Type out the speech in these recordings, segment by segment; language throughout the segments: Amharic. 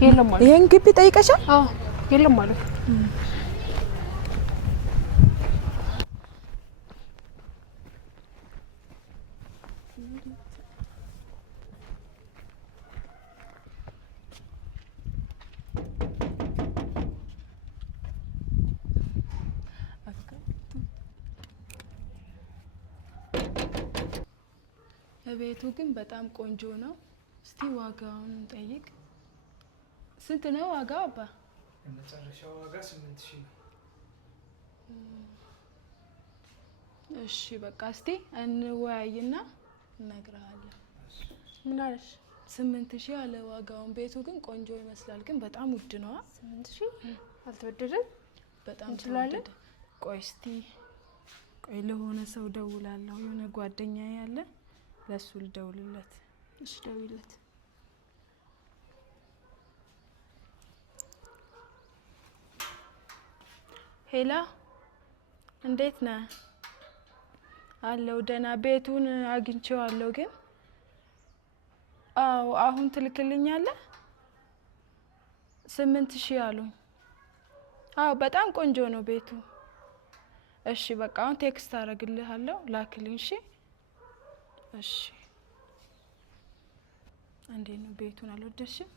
የለም ማለት ይሄን ግቢ ጠይቀሻል? አዎ የለም ማለት ቤቱ ግን በጣም ቆንጆ ነው። እስቲ ዋጋውን ጠይቅ። ስንት ነው ዋጋው አባ? የመጨረሻው ዋጋ 8000 ነው። እሺ በቃ እስቲ እንወያይና እነግርሃለሁ። ምን አለሽ? 8000 አለ ዋጋውን። ቤቱ ግን ቆንጆ ይመስላል፣ ግን በጣም ውድ ነው። 8000 አልተወደደም? በጣም ተወደደ። ቆይ እስቲ ለሆነ ሰው ደውላለሁ። የሆነ ጓደኛዬ ያለ ለሱ ልደውልለት። እሺ ደውልለት። ሄላ እንዴት ነህ? አለው ደህና። ቤቱን አግኝቼዋለሁ ግን አዎ አሁን ትልክልኛለህ? 8000 አሉኝ። አዎ በጣም ቆንጆ ነው ቤቱ። እሺ በቃ አሁን ቴክስት አደርግልሃለሁ፣ ላክልኝ። እሺ እሺ። እንዴት ነው ቤቱን አልወደድሽም?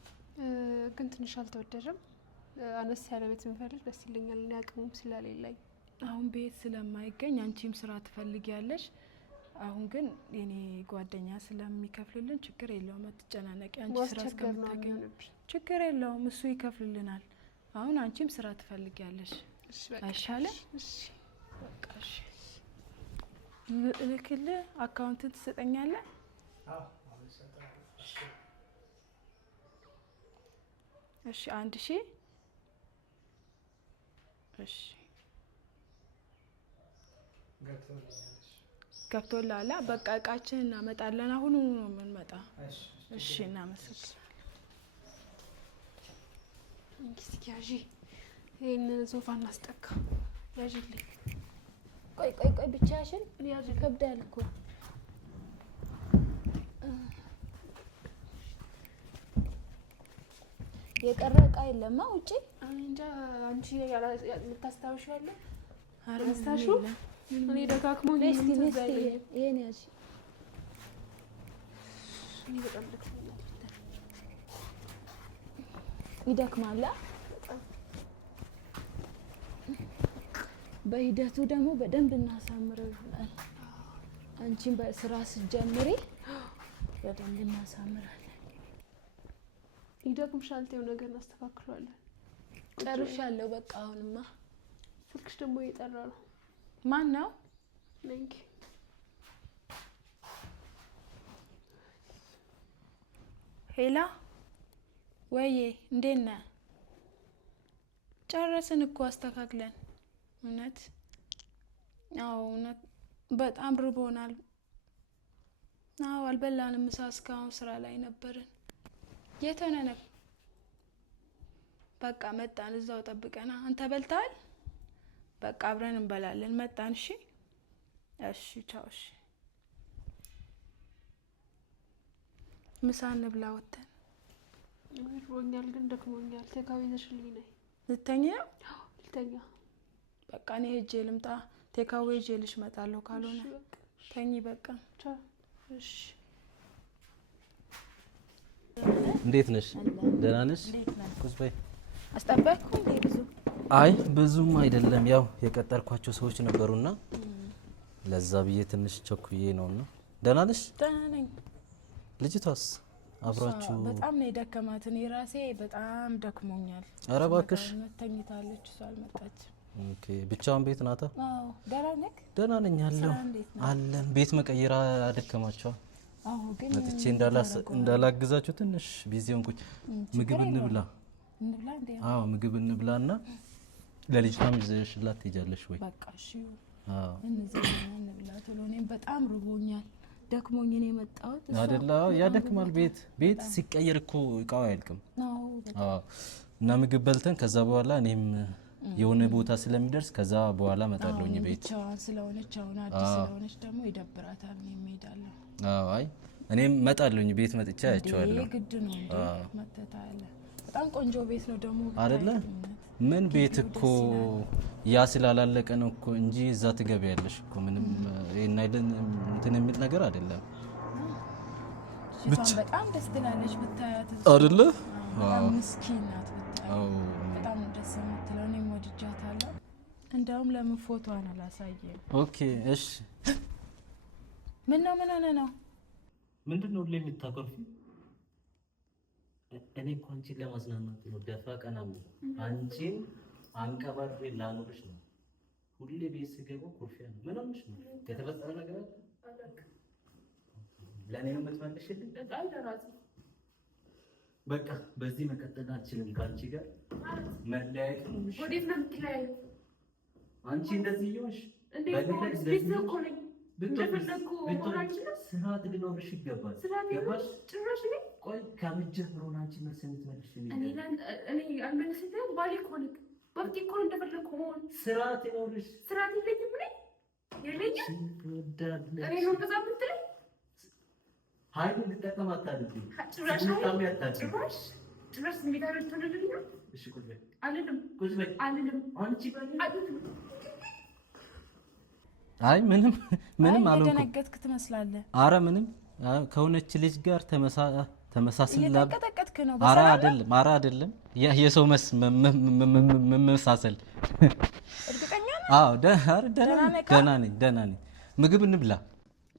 ግን ትንሽ አልተወደደም። አነስ ያለ ቤት ብንፈልግ ደስ ይለኛል፣ እኔ አቅሙም ስለሌለኝ። አሁን ቤት ስለማይገኝ አንቺም ስራ ትፈልጊያለሽ። አሁን ግን የኔ ጓደኛ ስለሚከፍልልን ችግር የለውም፣ አትጨናነቂ። አንቺ ስራ እስከምታገኝ ችግር የለውም፣ እሱ ይከፍልልናል። አሁን አንቺም ስራ ትፈልጊያለሽ አይሻልም? እሺ በቃ እሺ። ልክልህ አካውንትን ትሰጠኛለህ? አዎ አሁን እሰጥሃለሁ። እሺ 1000 እሺ ገብቶልሃል? በቃ እቃችን እናመጣለን። አሁን ነው የምንመጣ። እሺ እናመሰግናለን። እንግዲህ ያዢ ይሄንን ሶፋ እናስጠካ። ያዢልኝ። ቆይ ብቻሽን ያዥ። ከብዳል እኮ የቀረ እቃ የለማ ውጪ? እንጃ አንቺ ልታስታውሺው ያለ አረስታሹ እኔ ደጋግሞ ነስቲ ይሄን ያዥ። እኔ በጣም ይደክማል። በሂደቱ ደግሞ በደንብ እናሳምረው ይሆናል። አንቺን በስራ ስትጀምሪ በደንብ እናሳምራለን። ይደክምሻል። ተይው ነገር እናስተካክለዋለን። ጨርሻለሁ በቃ አሁንማ። ስልክሽ ደግሞ እየጠራ ነው። ማን ነው? ነኝ። ሄላ ወይዬ እንዴት ነህ? ጨረስን እኮ አስተካክለን። እውነት? አዎ እውነት በጣም ርቦናል። አዎ አልበላንም። ምሳ እስካሁን ስራ ላይ ነበርን። የት ሆነህ ነው? በቃ መጣን። እዛው ጠብቀና። አንተ በልተሃል? በቃ አብረን እንበላለን። መጣን። እሺ እሺ ቻው። እሺ ምሳ እንብላ ወተን። ርቦኛል ግን ደክሞኛል። ቴካዊ ይዘሽልኝ ነይ። ልተኛ ነው? ልተኛ። በቃ እኔ ሄጄ ልምጣ። ቴካዊ ይዤልሽ እመጣለሁ። ካልሆነ ተኚ በቃ። ቻው። እሺ እንዴት ነሽ? ደህና ነሽ? ኩስበይ አስጠበቅኩ እንዴ? ብዙ አይ ብዙም አይደለም። ያው የቀጠርኳቸው ሰዎች ነበሩና ለዛ ብዬ ትንሽ ቸኩዬ ነውና። ደህና ነሽ? ደህና ነኝ። ልጅቷስ አብራችሁ? በጣም ነው የደከማት። እኔ ራሴ በጣም ደክሞኛል። ኧረ እባክሽ ተኝታለች። እሷ አልመጣችም። ኦኬ ብቻውን ቤት ናታ? አዎ ደህና ነህ? ደህና ነኝ አለን። ቤት መቀየር አደከማቸው። አዎ ግን መጥቼ እንዳላግዛችሁ ትንሽ ቢዚ ሆንኩኝ። ምግብ እንብላ። እንብላ እንዴ? አዎ ምግብ እንብላና ለልጅቷም ይዘሽላት ትሄጃለሽ ወይ? በቃ እሺ። አዎ እንብላ ቶሎ። እኔም በጣም ርቦኛል፣ ደክሞኝ ነው የመጣሁት። አይደለ? ያደክማል። ቤት ሲቀየር እኮ እቃው አያልቅም። አዎ እና ምግብ በልተን ከዛ በኋላ እኔም የሆነ ቦታ ስለሚደርስ ከዛ በኋላ መጣለውኝ ቤት። ብቻዋን ስለሆነች አሁን አዲስ ስለሆነች ደግሞ ይደብራታል። እኔም እሄዳለሁ። አዎ አይ እኔም መጣለውኝ ቤት መጥቻ ያያቸዋለሁ። ግድ ነው እንዴ? መተታለ በጣም ቆንጆ ቤት ነው ደግሞ አይደለ? ምን ቤት እኮ ያ ስላላለቀ ነው እኮ እንጂ እዛ ትገቢያለሽ እኮ ምንም ይሄን አይደል እንትን የሚል ነገር አይደለም። ብቻ በጣም ደስ ትላለች ብታያት አይደለ? አዎ ምስኪን ናት ብታያት በጣም ደስ የምትለው እኔም ወድጃታለሁ። እንደውም ለምን ፎቶዋን አላሳየም? ኦኬ እሺ። ምን ሆነ ነው? ምንድነው ሁሌ የምታኮርፊ? እኔ እኮ አንቺን ለማዝናናት ነው ደፋ ቀና የምለው። አንቺን አንቀባሬ ላኖርሽ ነው። ሁሌ ቤት ስገባ ኮርፊያ ነው። ምን ሆነሽ ነው? የተፈጠረ ነገር አለ? ለኔ ነው የምትመልሽልኝ? በቃ በዚህ መቀጠል አልችልም ከአንቺ ጋር መለያየት ነው። ወዴት ነው የምትለያየው? አንቺ እንደዚህ ይሆንሽ ስርዓት ሊኖርሽ ይገባል። ገባሽ? ቆይ ከምትጀምሮ አንቺ መልስ የምትመልሽልኝ ስርዓት ይኖርሽ። ኃይል እንድጠቀም አታድርጊ። አይ ምንም አልሆንኩም። የደነገጥክ ትመስላለህ። አረ ምንም ከሆነች ልጅ ጋር ተመሳስላ እየተቀጠቀጥክ ነው። አረ አይደለም የሰው መመሳሰል። እርግጠኛ ነህ? አዎ ደህና ነኝ። ምግብ እንብላ።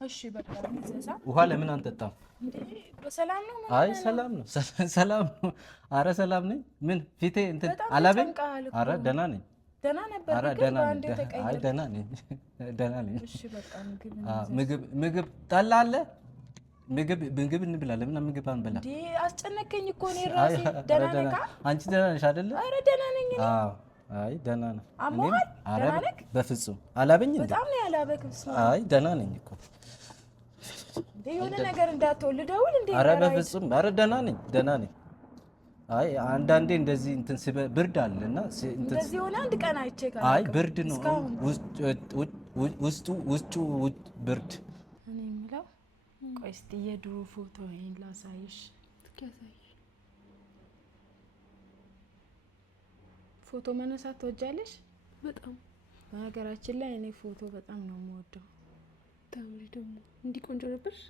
እሺ በቃ እንዘዛ። ውሃ ለምን አንጠጣም? በሰላም ነው? አይ ሰላም ነው። አረ ሰላም ነኝ። ምን ፊቴ እንትን አላበኝ? አረ ደህና ነኝ። ደህና ነበር ግን አንዴ ተቀየረ። አይ ደህና ነኝ። እሺ በቃ ምግብ ጠላ አለ? ምግብ እንብላ። ለምን ምግብ አንበላ? እንዴ አስጨነቀኝ እኮ ነው ራሴ። ደህና ነኝ። አንቺ ደህና ነሽ አይደለ? አረ ደህና ነኝ። አዎ አይ ደህና ነኝ። አሞሃል? ደህና ነህ? በፍጹም አላበኝ እንዴ? በጣም ነው ያላበክ። አይ ደህና ነኝ እኮ። የሆነ ነገር እንዳትወልደውል እንዴ? አረ በፍጹም አረ ደህና ነኝ። አይ አንዳንዴ እንደዚህ እንትን ብርድ አለና እንደዚህ ሆነ አንድ ቀን አይቼ ካለ አይ ብርድ ነው ውስጡ ብርድ። እኔ የምለው ቆይ እስቲ የድሮ ፎቶዬን ላሳይሽ። ፎቶ መነሳት ትወጃለሽ? በጣም በነገራችን ላይ እኔ ፎቶ በጣም ነው የምወደው። ታምሪ ደግሞ እንዲህ ቆንጆ ነበርሽ።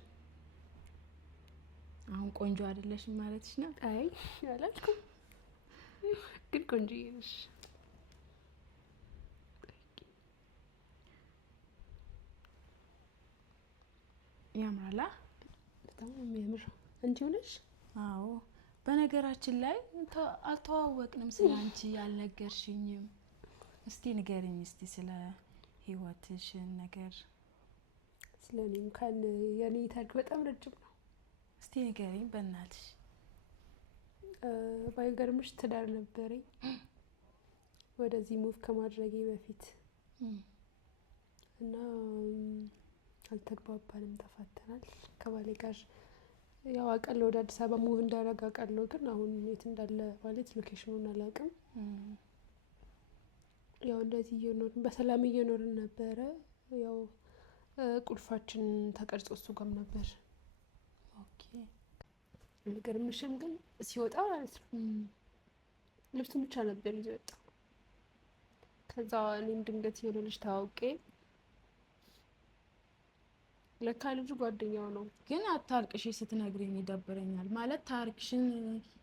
አሁን ቆንጆ አይደለሽም ማለትሽ ነው? አይ አላልኩም፣ ግን ቆንጆ ነሽ። ያምራላ። በጣም የሚያምር አንቺ ሆነሽ። አዎ በነገራችን ላይ አልተዋወቅንም። ስለ አንቺ ያልነገርሽኝም። እስቲ ንገሪኝ እስቲ ስለ ህይወትሽን ነገር። ስለኔም ካል የኔ ታሪክ በጣም ረጅም ነው። እስቲ ንገሪኝ በእናትሽ። ባይገርምሽ ትዳር ነበረኝ ወደዚህ ሙቭ ከማድረጌ በፊት እና አልተግባባንም፣ ተፋተናል ከባሌ ጋር። ያው አውቃለሁ ወደ አዲስ አበባ ሙቭ እንዳደረገ አውቃለሁ፣ ግን አሁን የት እንዳለ ማለት ሎኬሽኑን አላውቅም። ያው እንደዚህ እየኖርን በሰላም እየኖርን ነበረ። ያው ቁልፋችን ተቀርጾ እሱ ጋርም ነበር። ኦኬ የሚገርምሽም ግን ሲወጣ ማለት ነው ልብሱን ብቻ ነበር ይዞ ወጣ። ከዛ እኔም ድንገት የሆነ ልጅ ታውቄ ለካ ልጁ ጓደኛው ነው። ግን አታልቅሽ ስትነግሪኝ ይደብረኛል። ማለት ታሪክሽን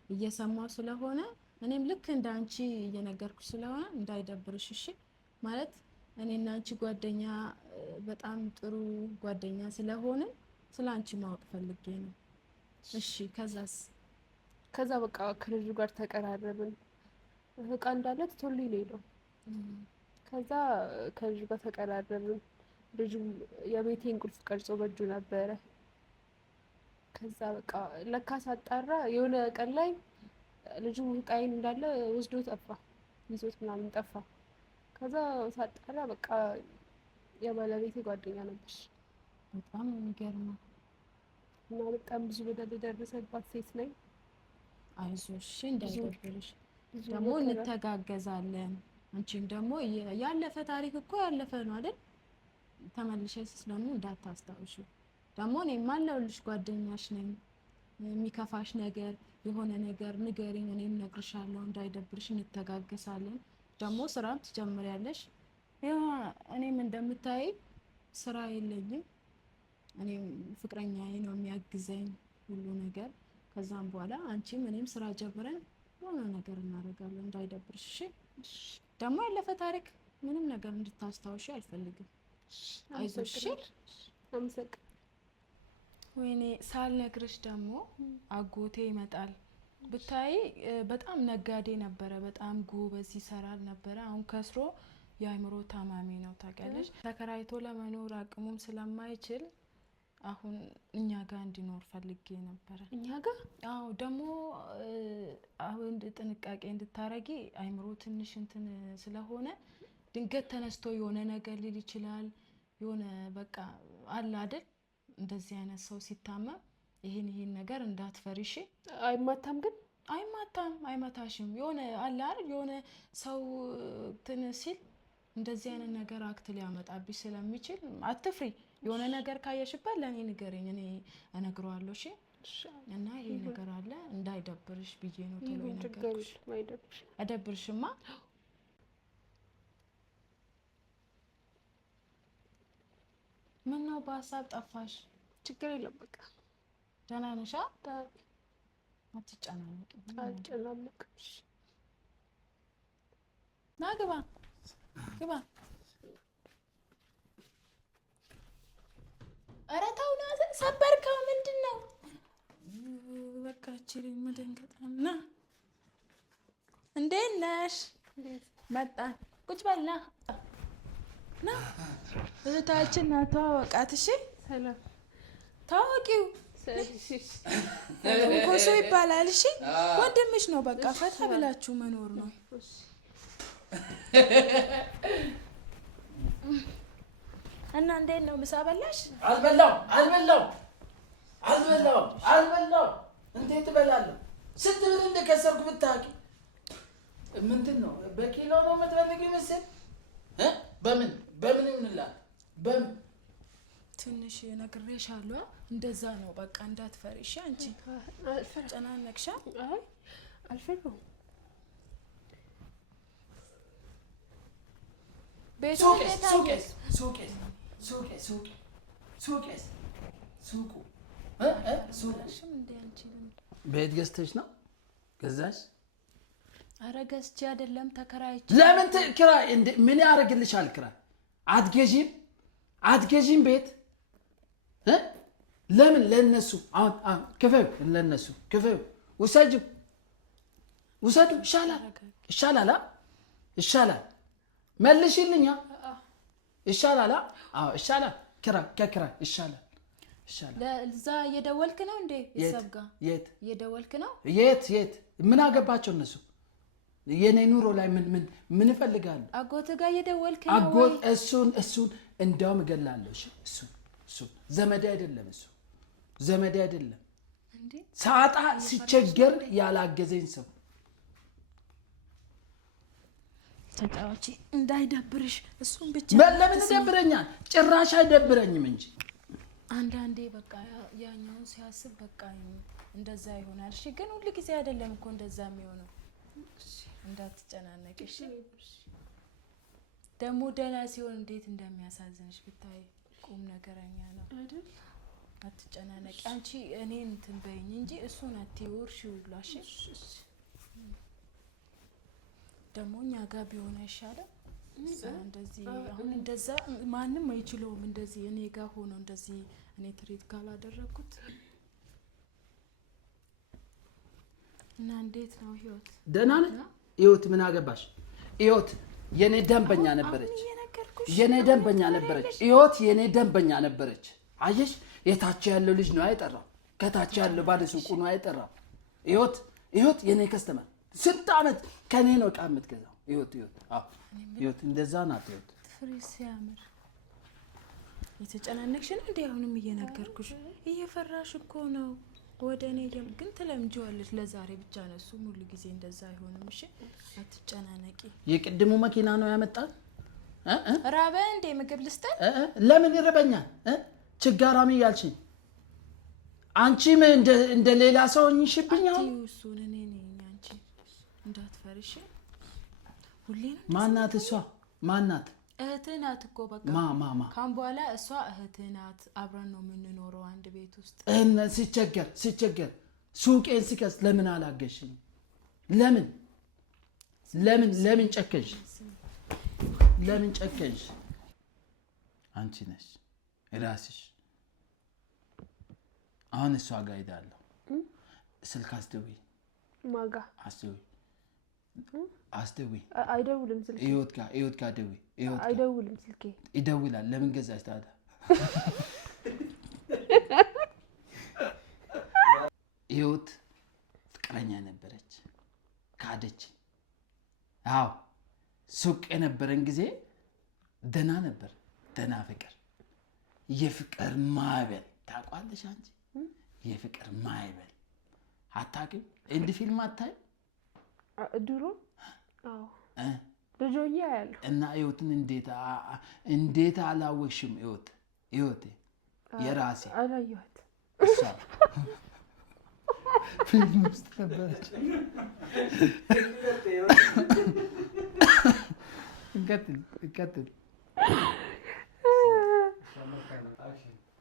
እየሰማው ስለሆነ እኔም ልክ እንዳንቺ እየነገርኩሽ ስለሆነ እንዳይደብርሽ እሺ። ማለት እኔና አንቺ ጓደኛ በጣም ጥሩ ጓደኛ ስለሆነ ስላንቺ ማወቅ ፈልጌ ነው። እሺ ከዛ በቃ ከልጁ ጋር ተቀራረብን። እቃ እንዳለ ትቶልኝ ሄደው። ከዛ ከልጁ ጋር ተቀራረብን። ልጁ የቤቴን ቁልፍ ቀርጾ በእጁ ነበረ። ከዛ በቃ ለካ ሳጣራ የሆነ ቀን ላይ ልጁ እቃዬን እንዳለ ወስዶ ጠፋ፣ ይዞት ምናምን ጠፋ። ከዛ ሳጣራ በቃ የባለቤቴ ጓደኛ ነበር። በጣም የሚገርም እና በጣም ብዙ በደል የደረሰባት ሴት ነኝ። አይዞሽ እንዳይደብርሽ፣ ደግሞ እንተጋገዛለን። አንቺም ደግሞ ያለፈ ታሪክ እኮ ያለፈ ነው አይደል? ተመልሸሽ ስለምን እንዳታስታውሺ። ደግሞ እኔም አለሁልሽ፣ ጓደኛሽ ነኝ። የሚከፋሽ ነገር የሆነ ነገር ንገሪኝ፣ እኔም እነግርሻለሁ፣ እንዳይደብርሽ እንተጋገሳለን። ደግሞ ስራም ትጀምሪያለሽ። ያው እኔም እንደምታይ ስራ የለኝም። እኔም ፍቅረኛዬ ነው የሚያግዘኝ ሁሉ ነገር። ከዛም በኋላ አንቺም እኔም ስራ ጀምረን የሆነ ነገር እናደርጋለን፣ እንዳይደብርሽ። እሺ? ደግሞ ያለፈ ታሪክ ምንም ነገር እንድታስታውሺ አልፈልግም። አይዞሽ። ወይኔ ሳልነግርሽ ደግሞ አጎቴ ይመጣል። ብታይ በጣም ነጋዴ ነበረ፣ በጣም ጎበዝ ይሰራል ነበረ። አሁን ከስሮ የአእምሮ ታማሚ ነው ታውቂያለሽ። ተከራይቶ ለመኖር አቅሙም ስለማይችል አሁን እኛ ጋር እንዲኖር ፈልጌ ነበረ። እኛ ጋር? አዎ። ደግሞ አሁን ጥንቃቄ እንድታረጊ አእምሮ ትንሽ እንትን ስለሆነ ድንገት ተነስቶ የሆነ ነገር ሊል ይችላል። የሆነ በቃ አለ አይደል እንደዚህ አይነት ሰው ሲታመም ይሄን ነገር እንዳትፈሪሽ። አይማታም ግን? አይማታም፣ አይመታሽም። የሆነ አለ አይደል የሆነ ሰው እንትን ሲል እንደዚህ አይነት ነገር አክት ሊያመጣብሽ ስለሚችል አትፍሪ። የሆነ ነገር ካየሽበት ለኔ ንገረኝ፣ እኔ እነግረዋለሁ። እሺ? እና ይሄ ነገር አለ እንዳይደብርሽ ብዬ ነው ቶሎ የነገርኩሽ። አይደብርሽማ? ምን ነው በሀሳብ ጠፋሽ? ችግር የለም በቃ ደህና ነሽ? አትጨናነቂ። አልጨናነቅም። ና ግባ ግባ። ኧረ ተው ና፣ ሰበርከው። ምንድን ነው? በቃ እችልኝ መደንገጣና። እንዴት ነሽ? መጣን። ቁጭ በል ና ና። እህታችን ናት፣ ተዋወቃት። እሺ? ሰላም። ታዋቂው ኮሶ ይባላል። እሺ? ወንድምሽ ነው። በቃ ፈታ ብላችሁ መኖር ነው። እና እንዴት ነው? ምሳ በላሽ? አልበላው። እንዴት እበላለሁ? ስንት ብር እንደከሰርኩ ብታውቂ። ምንድን ነው በኪሎ ነው የምትፈልጊው መሰል? በምን ይሁንላት? በምን ትንሽ ነግሬሻለሁ። እንደዛ ነው በቃ እንዳትፈሪ። እሺ? አንቺ ጨናነቅሻ? አይ አልፈራሁም። ቤት ገዝተሽ ነው? ገዛሽ? ኧረ ገዝቼ አይደለም ተከራይቼ። ለምን ኪራይ? ምን ያደርግልሻል ኪራይ? አትገዢም ቤት? ለምን ለነሱ አሁን ክፈዩ፣ ለነሱ ክፈዩ፣ ውሰዱ። ይሻላል። መልሽልኛ። ይሻላል። አዎ ይሻላል። ከኪራይ ይሻላል። ለዛ እየደወልክ ነው እንዴ? ቤተሰብ ጋር የት እየደወልክ ነው? የት ምን አገባቸው እነሱ? የኔ ኑሮ ላይ ምን ይፈልጋሉ? አጎት ጋር እየደወልክ ነው? አጎት እሱን እንደውም እገላለሁ። እሱን ዘመዴ አይደለም፣ እሱ ዘመዴ አይደለም። ሳጣ ሲቸገር ያላገዘኝ ሰው። ተጫዋች እንዳይደብርሽ እሱን ብቻ። ለምን ይደብረኛል? ጭራሽ አይደብረኝም እንጂ አንዳንዴ በቃ ያኛውን ሲያስብ በቃ እንደዛ ይሆናል። እሺ? ግን ሁሉ ጊዜ አይደለም እኮ እንደዛ የሚሆነው። እንዳትጨናነቂ እሺ? ደግሞ ደህና ሲሆን እንዴት እንደሚያሳዝንሽ ብታይ። ቁም ነገረኛ ነው አይደል? አትጨናነቂ አንቺ። እኔን እንትን በይኝ እንጂ እሱን አትወርሺ ሁላሽ። ደግሞ እኛ ጋር ቢሆን አይሻልም? እንደዚህ አሁን እንደዛ ማንም አይችለውም። እንደዚህ እኔ ጋር ሆኖ እንደዚህ እኔ ትሪት ካላደረኩት። እና እንዴት ነው ህይወት? ደህና ነህ? ህይወት ምን አገባሽ? ህይወት የኔ ደንበኛ ነበረች። ህይወት የኔ ደንበኛ ነበረች። አየሽ? የታች ያለው ልጅ ነው አይጠራው፣ ከታች ያለው ባለ ሱቁ ነው አይጠራው። ህይወት የኔ ከስተመር ስንት ዓመት ከኔ ነው ዕቃ የምትገዛው። ህይወት እንደዛ ናት። ህይወት ፍሬ ሲያምር የተጨናነቅሽ ነው እንዴ? አሁንም እየነገርኩሽ እየፈራሽ እኮ ነው። ወደ እኔ ግን ትለምጂዋለሽ። ለዛሬ ብቻ ነው እሱ፣ ሙሉ ጊዜ እንደዛ አይሆንም። እሺ? አትጨናነቂ። የቅድሙ መኪና ነው ያመጣል። ራበ እንዴ? ምግብ ልስጠን? ለምን ይረበኛል? ችጋራሚ ያልሽኝ አንቺም እንደ ሌላ ሰው እንሽብኝ አሁን እሱን እኔ ነኝ አንቺ እንዳትፈርሽ ሁሌ ማናት እሷ ማናት እህትህ ናት እኮ በቃ ማማ ካም በኋላ እሷ እህትህ ናት አብረን ነው የምንኖረው አንድ ቤት ውስጥ ሲቸገር ሱቄን ሲከስ ለምን አላገሽኝ ለምን ጨከንሽ አንቺ ነሽ ራስሽ አሁን እሷ ጋር ሄዳለሁ ስልክ አስደውይ ማጋ አስደውይ አይደውልም ስልኬ ህይወት ጋር ደውይ አይደውልም ስልኬ ይደውላል ለምን ገዛሽ ታዲያ ህይወት ፍቅረኛ ነበረች ካደች አዎ ሱቅ የነበረን ጊዜ ደና ነበር ደና ፍቅር የፍቅር ማዕበል ታውቃለሽ አንቺ የፍቅር ማዕበል አታውቂም እንደ ፊልም አታይም ድሮ አዎ ልጆዬ ያለው እና ህይወትን እንዴት አላወቅሽም ህይወቴ የራሴ አላየኋት እሷ ፊልም ውስጥ ነበረች እንቀጥል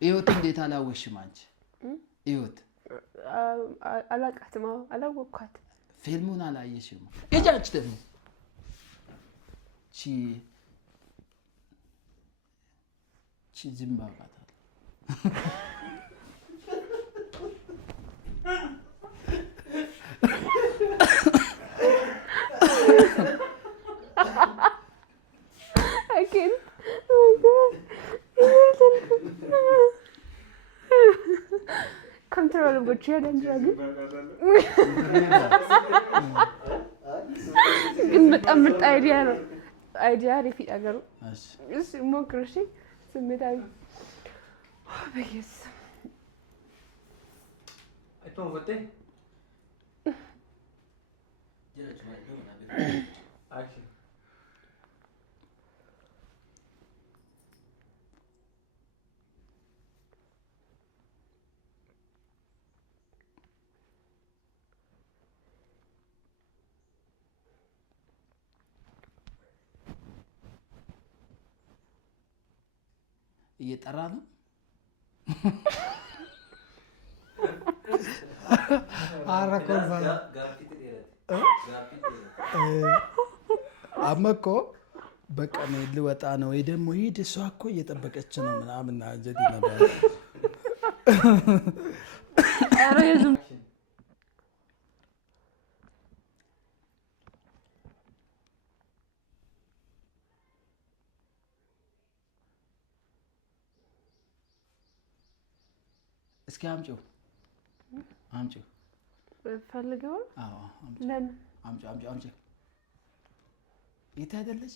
ህይወት እንዴት አላወቅሽም አንቺ ህይወት አላውቃትም አላወቅኳት ፊልሙን አላየሽም እጃች ደግሞ ቺ ዝም ባቃታል control of what you're doing ግን በጣም ምርጥ አይዲያ ነው አይዲያ አሪፍ ያገሩ እሺ ሞክርሽ ስሜታዊ በየስ አይቶ ወጤ አክሽን እየጠራ ነው አራኮልባ አመኮ በቃ ነው ልወጣ ነው ወይ ደግሞ ሂድ እሷ እኮ እየጠበቀች ነው ምናምን አንጀት ነበር አረየዙም እስኪ አምጪው ፈልገው አዎ ለምን አምጪው የታደለሽ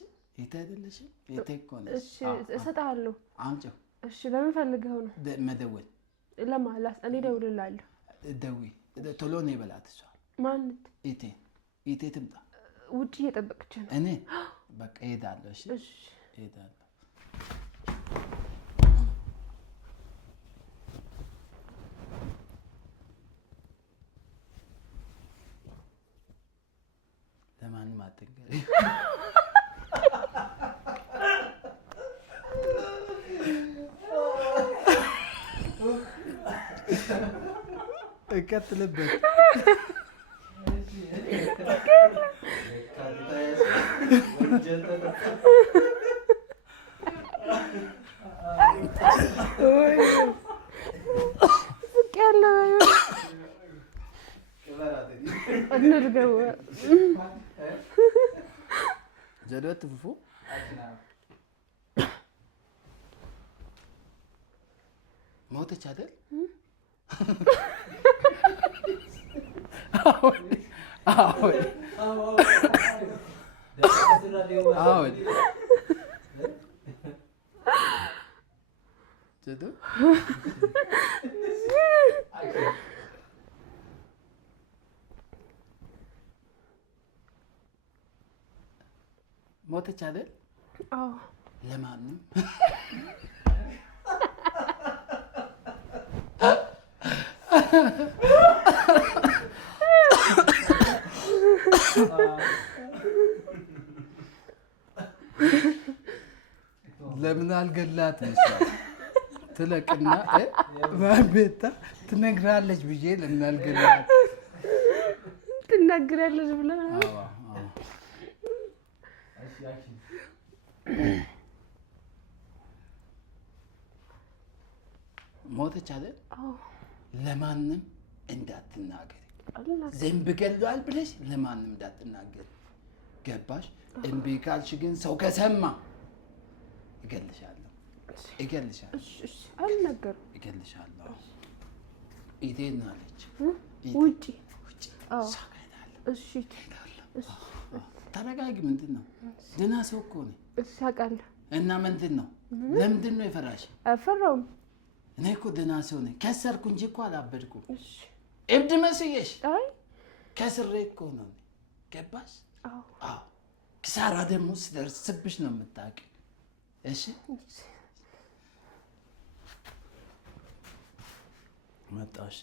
የቴኮነሽ እሺ እሰጣለሁ አምጪው እሺ ለምን ፈልገው ነው መደወል ለማላስ እኔ ደውልልሃለሁ ደውይ ቶሎ ነው ይበላት እሷ ማንት ኢቴ ትምጣ ውጪ እየጠበቀች ነው እኔ በቃ እሄዳለሁ እሺ እሄዳለሁ ለማንም አትንገሪ እቀጥልበት ጀዶት ፍፉ ሞተች አይደል አሁን ጀዶ ሞተች አይደል አዎ ለማንም ለምን አልገላትም? ትለቅና ቤታ ትነግራለች ብዬ ለምን አልገላት? ትናገራለች ብለህ ሞተች አይደል? ለማንም እንዳትናገሪ። ዝንብ ገሏል ብለሽ ለማንም እንዳትናገሪ። ገባሽ? እምቢ ካልሽ ግን ሰው ከሰማ እገልሻለሁ። አልነገርም። እገልሻለሁ። ኢቴና አለች ውጪ። እሺ ተረጋጊ። ምንድን ነው? ደህና ሰው እኮ ነኝ። እሺ አውቃለሁ። እና ምንድን ነው? ለምንድን ነው የፈራሽ? አልፈራሁም። እኔ እኮ ደህና ሰው ነኝ። ከሰርኩ እንጂ እኮ አላበድኩም። እብድ መስየሽ? አይ ከስሬ እኮ ነው። ገባሽ? አዎ። ኪሳራ ደግሞ ስደርስብሽ ነው የምታውቂው። እሺ መጣሽ?